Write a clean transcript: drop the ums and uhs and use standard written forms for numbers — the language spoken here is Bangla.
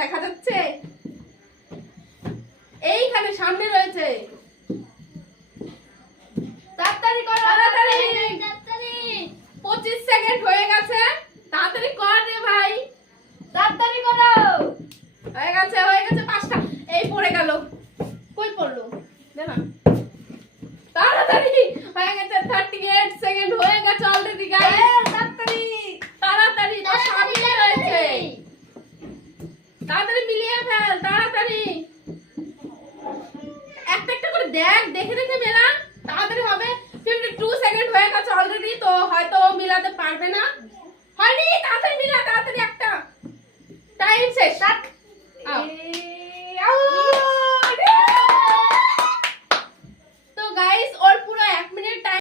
দেখা যাচ্ছে? এইখানে সামনে রয়েছে। তাড়াতাড়ি কর, তাড়াতাড়ি। 25 সেকেন্ড হয়ে গেছে, তাড়াতাড়ি কর রে ভাই, তাড়াতাড়ি করো। হয়ে গেছে 5টা। এই পড়ে গেল, কই পড়লো দেনা, তাড়াতাড়ি হয়ে গেছে। 38 সেকেন্ড হয়ে গেছে অলরেডি গাইস। তাড়াতাড়ি তাড়াতাড়ি, তো সামনে রয়েছে, তাড়াতাড়ি মিলিয়ে ফেল, তাড়াতাড়ি একটা একটা করে দেখ, দেখে দেখে মেলা, তাড়াতাড়ি হবে। 52 সেকেন্ড হয়ে গেছে অলরেডি, তো হয়তো মিলাতে পারবে না। হয়নি, তাড়াতাড়ি মিলা, তাড়াতাড়ি একটা, টাইম শেষ।